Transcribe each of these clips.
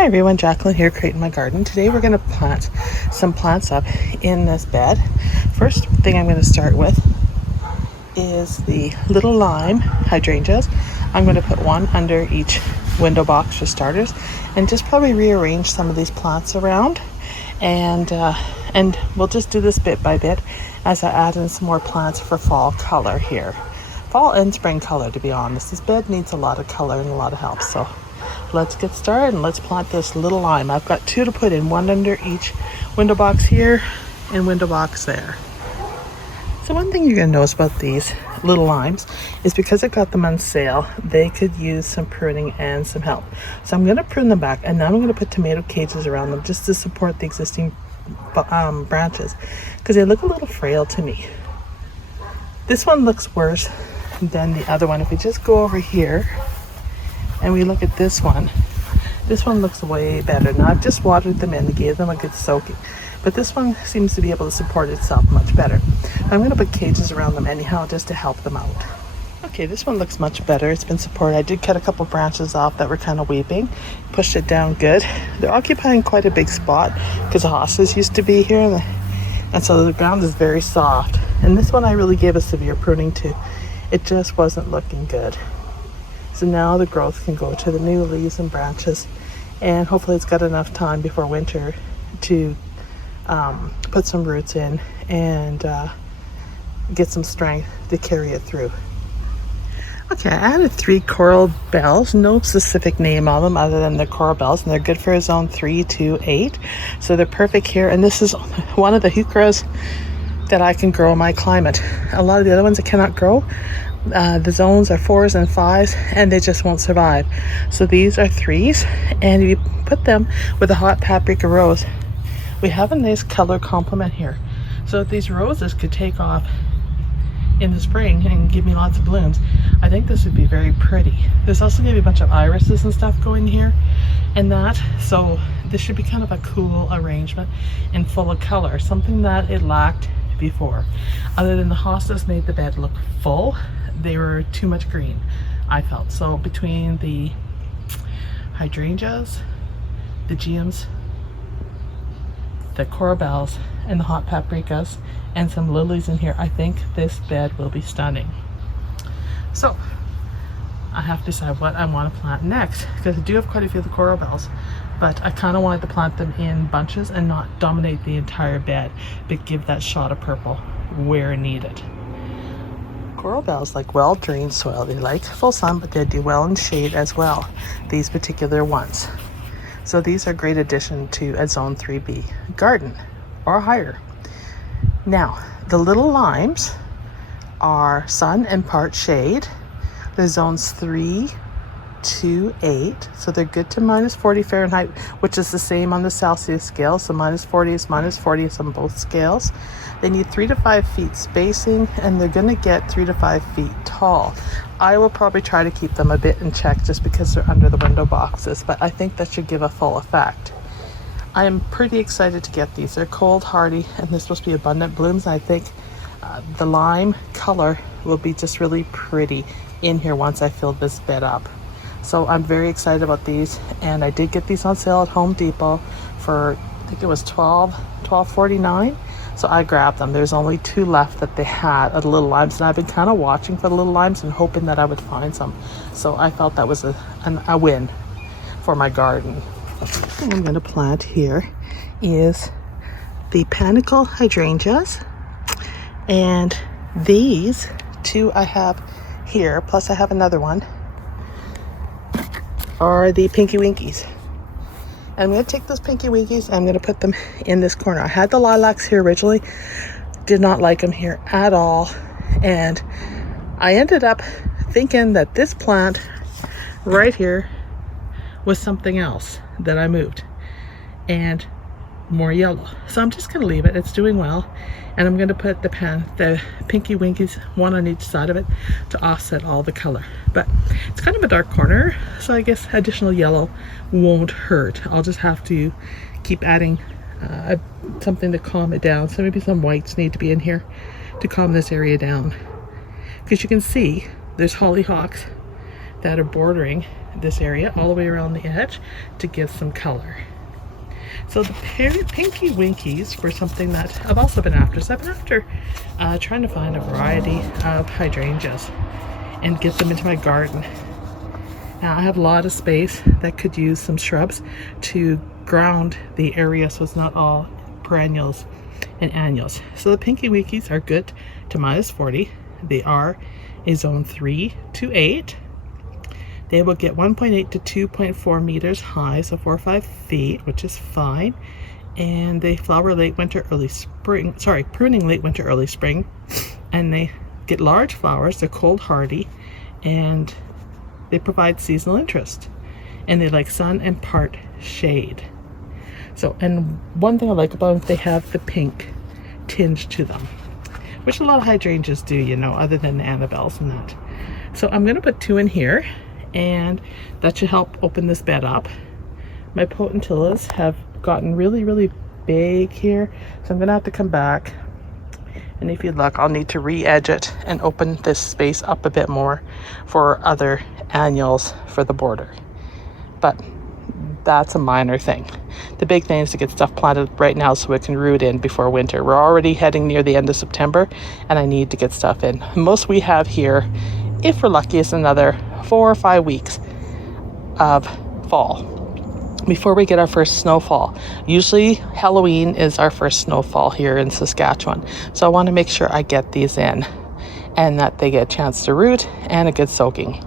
Hi everyone, Jacqueline here creating my garden. Today we're going to plant some plants up in this bed. First thing I'm going to start with is the little lime hydrangeas. I'm going to put one under each window box for starters and just probably rearrange some of these plants around, and we'll just do this bit by bit as I add in some more plants for fall color here. Fall and spring color, to be honest. This bed needs a lot of color and a lot of help, so let's get started and let's plant this little lime. I've got two to put in, one under each window box here and window box there. So one thing you're going to notice about these little limes is because I got them on sale, they could use some pruning and some help. So I'm going to prune them back, and now I'm going to put tomato cages around them just to support the existing branches because they look a little frail to me. This one looks worse than the other one. If we just go over here and we look at this one looks way better. Now I've just watered them in and gave them a good soaking, but this one seems to be able to support itself much better. I'm going to put cages around them anyhow just to help them out. Okay, this one looks much better. It's been supported. I did cut a couple branches off that were kind of weeping, pushed it down good. They're occupying quite a big spot because the hostas used to be here, and so the ground is very soft. And this one I really gave a severe pruning to. It just wasn't looking good. So now the growth can go to the new leaves and branches, and hopefully it's got enough time before winter to put some roots in and get some strength to carry it through. Okay, I added 3 coral bells, no specific name on them other than the coral bells, and they're good for zone 3 to 8. So they're perfect here, and this is one of the heucheras that I can grow in my climate. A lot of the other ones I cannot grow. The zones are 4s and 5s, and they just won't survive. So these are 3s, and if you put them with a hot paprika rose, we have a nice color complement here. So if these roses could take off in the spring and give me lots of blooms, I think this would be very pretty. There's also going to be a bunch of irises and stuff going here and that, so this should be kind of a cool arrangement and full of color, something that it lacked before. Other than the hostas made the bed look full, they were too much green, I felt. So between the hydrangeas, the geums, the coral bells, and the hot paprikas, and some lilies in here, I think this bed will be stunning. So I have to decide what I want to plant next, because I do have quite a few of the coral bells, but I kind of wanted to plant them in bunches and not dominate the entire bed, but give that shot of purple where needed. Coral bells like well drained soil. They like full sun, but they do well in shade as well, these particular ones. So these are a great addition to a zone 3B garden or higher. Now the little limes are sun and part shade. They're zones 3 to 8, so they're good to -40 Fahrenheit, which is the same on the Celsius scale. So -40 is -40 is on both scales. They need 3 to 5 feet spacing, and they're going to get 3 to 5 feet tall. I will probably try to keep them a bit in check just because they're under the window boxes, but I think that should give a full effect. I am pretty excited to get these. They're cold hardy, and they're supposed to be abundant blooms. I think the lime color will be just really pretty in here once I fill this bed up. So I'm very excited about these, and I did get these on sale at Home Depot for, I think it was $12.49. So I grabbed them. There's only 2 left that they had of the little limes, and I've been kind of watching for the little limes and hoping that I would find some. So I felt that was a win for my garden. The thing I'm going to plant here is the panicle hydrangeas, and these 2 I have here, plus I have another one, are the pinky winkies. And I'm going to take those pinky winkies and I'm going to put them in this corner. I had the lilacs here originally, did not like them here at all, and I ended up thinking that this plant right here was something else that I moved, and more yellow. So I'm just going to leave it. It's doing well, and I'm going to put the pinky winkies, one on each side of it, to offset all the color. But it's kind of a dark corner, so I guess additional yellow won't hurt. I'll just have to keep adding something to calm it down. So maybe some whites need to be in here to calm this area down, because you can see there's hollyhocks that are bordering this area all the way around the edge to give some color. So the Pinky Winkies were something that I've also been after. So I've been after trying to find a variety of hydrangeas and get them into my garden. Now I have a lot of space that could use some shrubs to ground the area so it's not all perennials and annuals. So the Pinky Winkies are good to -40. They are a zone 3 to 8. They will get 1.8 to 2.4 meters high, so 4 or 5 feet, which is fine. And they flower late winter, early spring, pruning late winter, early spring. And they get large flowers, they're cold hardy, and they provide seasonal interest. And they like sun and part shade. So, and one thing I like about them, they have the pink tinge to them, which a lot of hydrangeas do, you know, other than the Annabelles and that. So I'm gonna put 2 in here, and that should help open this bed up. My potentillas have gotten really, really big here, so I'm gonna have to come back, and if you look, I'll need to re-edge it and open this space up a bit more for other annuals for the border. But that's a minor thing. The big thing is to get stuff planted right now so it can root in before winter. We're already heading near the end of September, and I need to get stuff in. Most we have here, if we're lucky, is another 4 or 5 weeks of fall before we get our first snowfall. Usually Halloween is our first snowfall here in Saskatchewan. So I want to make sure I get these in and that they get a chance to root and a good soaking.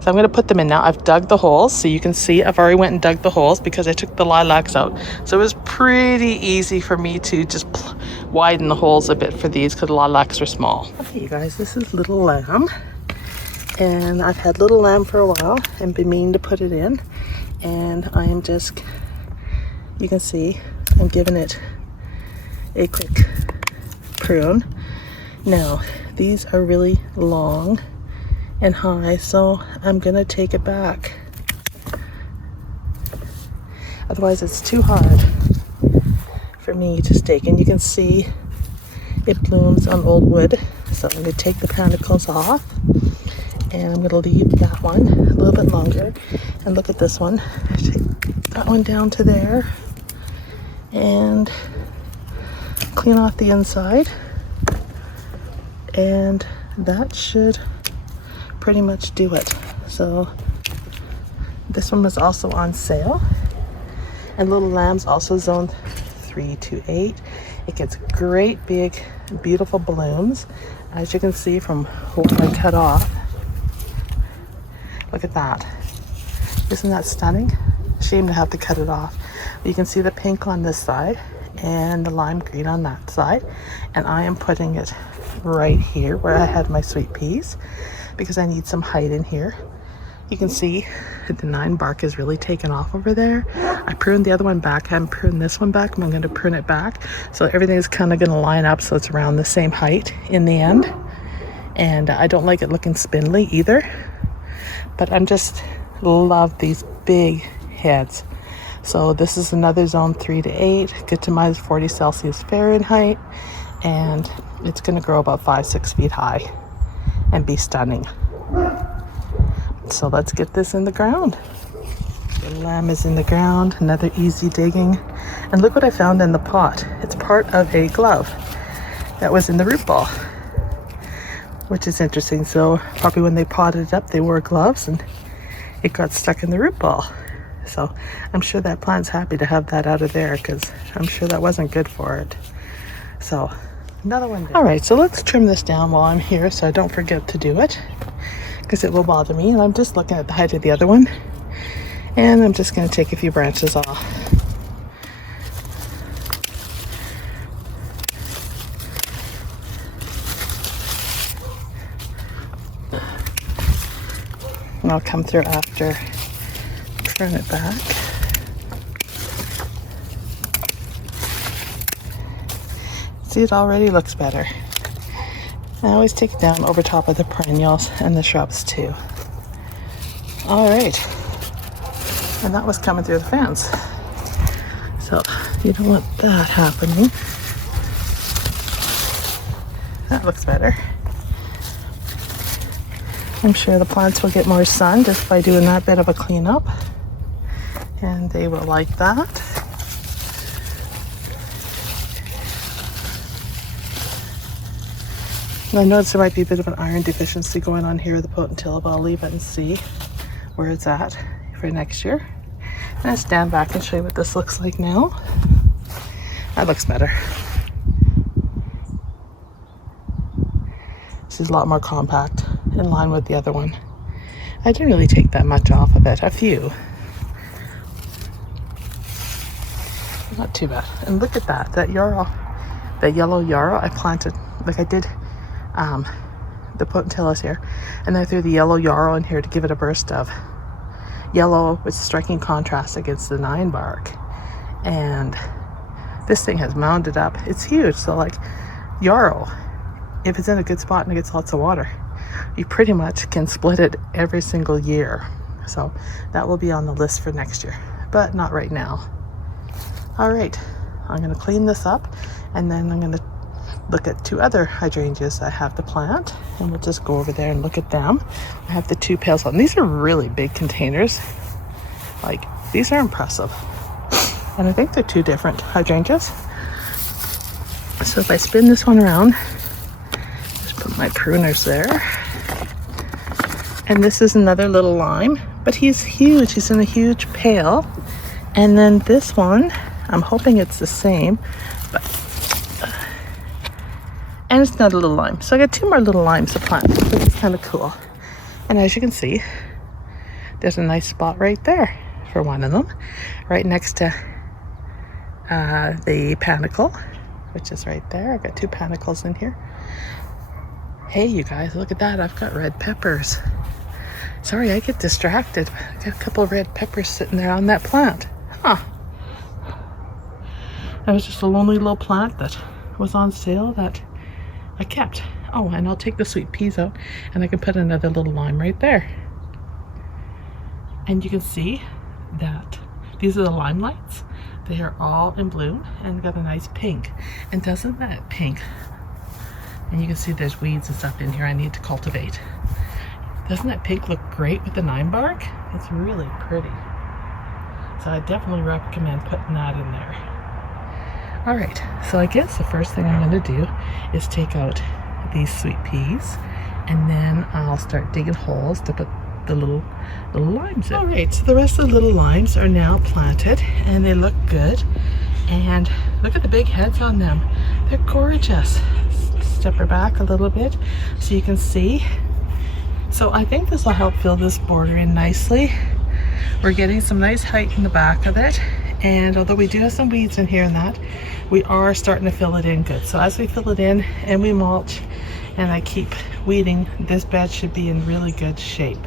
So I'm going to put them in now. I've dug the holes, so you can see I've already went and dug the holes because I took the lilacs out. So it was pretty easy for me to just widen the holes a bit for these because the lilacs are small. Okay, you guys, this is Little Lamb. And I've had Little Lamb for a while and been meaning to put it in. And I am just, you can see, I'm giving it a quick prune. Now, these are really long and high, so I'm gonna take it back. Otherwise it's too hard for me to stake. And you can see it blooms on old wood. So I'm gonna take the panicles off, and I'm gonna leave that one a little bit longer. And look at this one. Take that one down to there and clean off the inside. And that should pretty much do it. So this one was also on sale. And Little Lamb's also zone 3 to 8. It gets great big beautiful blooms, as you can see from what I cut off. Look at that. Isn't that stunning? Shame to have to cut it off. But you can see the pink on this side and the lime green on that side. And I am putting it right here where I had my sweet peas because I need some height in here. You can see the 9 bark is really taken off over there. I pruned the other one back. I haven't pruned this one back. I'm going to prune it back. So everything is kind of going to line up so it's around the same height in the end. And I don't like it looking spindly either. But I'm just love these big heads. So this is another zone 3 to 8. Get to -40 Celsius Fahrenheit. And it's going to grow about 5-6 feet high and be stunning. So let's get this in the ground. The lamb is in the ground, another easy digging. And look what I found in the pot. It's part of a glove that was in the root ball, which is interesting. So probably when they potted it up, they wore gloves and it got stuck in the root ball. So I'm sure that plant's happy to have that out of there because I'm sure that wasn't good for it. So another one. All right, so let's trim this down while I'm here so I don't forget to do it because it will bother me. And I'm just looking at the height of the other one. And I'm just going to take a few branches off. And I'll come through after, turn it back. See, it already looks better. I always take it down over top of the perennials and the shrubs too. All right. And that was coming through the fence. So you don't want that happening. That looks better. I'm sure the plants will get more sun just by doing that bit of a cleanup, and they will like that. And I noticed there might be a bit of an iron deficiency going on here with the potentilla, but I'll leave it and see where it's at for next year. And I'll stand back and show you what this looks like now. That looks better. This is a lot more compact, in line with the other one. I didn't really take that much off of it, a few. Not too bad. And look at that, that yarrow, that yellow yarrow I planted, like I did the potentillas here, and I threw the yellow yarrow in here to give it a burst of yellow with striking contrast against the 9 bark. And this thing has mounded up. It's huge. So like yarrow, if it's in a good spot and it gets lots of water, you pretty much can split it every single year. So that will be on the list for next year, but not right now. All right, I'm going to clean this up, and then I'm going to look at 2 other hydrangeas I have to plant, and we'll just go over there and look at them. I have the 2 pails on. These are really big containers. Like, these are impressive. And I think they're 2 different hydrangeas. So if I spin this one around, just put my pruners there. And this is another little lime, but he's huge. He's in a huge pail. And then this one, I'm hoping it's the same, but and it's not a little lime. So I got 2 more little limes to plant, which is kind of cool. And as you can see, there's a nice spot right there for one of them, right next to the panicle, which is right there. I've got 2 panicles in here. Hey, you guys, look at that. I've got red peppers. Sorry, I get distracted. I got a couple of red peppers sitting there on that plant. Huh. That was just a lonely little plant that was on sale that I kept. Oh, and I'll take the sweet peas out, and I can put another little lime right there. And you can see that these are the lime lights. They are all in bloom and got a nice pink. And doesn't that pink, and you can see there's weeds and stuff in here I need to cultivate. Doesn't that pink look great with the 9 bark? It's really pretty. So I definitely recommend putting that in there. All right, so I guess the first thing I'm going to do is take out these sweet peas, and then I'll start digging holes to put the little limes in. All right, so the rest of the little limes are now planted, and they look good. And look at the big heads on them. They're gorgeous. Step her back a little bit so you can see. So I think this will help fill this border in nicely. We're getting some nice height in the back of it. And although we do have some weeds in here and that, we are starting to fill it in good. So as we fill it in and we mulch and I keep weeding, this bed should be in really good shape.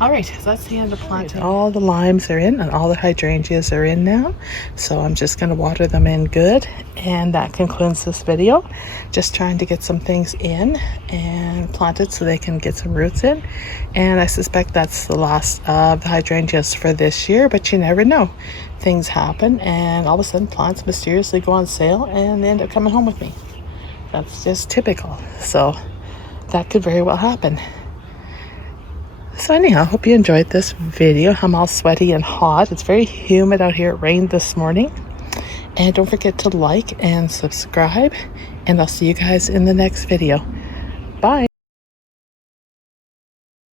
All right, so that's the end of planting. All the limes are in and all the hydrangeas are in now. So I'm just going to water them in good. And that concludes this video. Just trying to get some things in and planted so they can get some roots in. And I suspect that's the last of the hydrangeas for this year, but you never know. Things happen and all of a sudden plants mysteriously go on sale and they end up coming home with me. That's just typical. So that could very well happen. So anyhow, I hope you enjoyed this video. I'm all sweaty and hot. It's very humid out here. It rained this morning. And don't forget to like and subscribe. And I'll see you guys in the next video. Bye.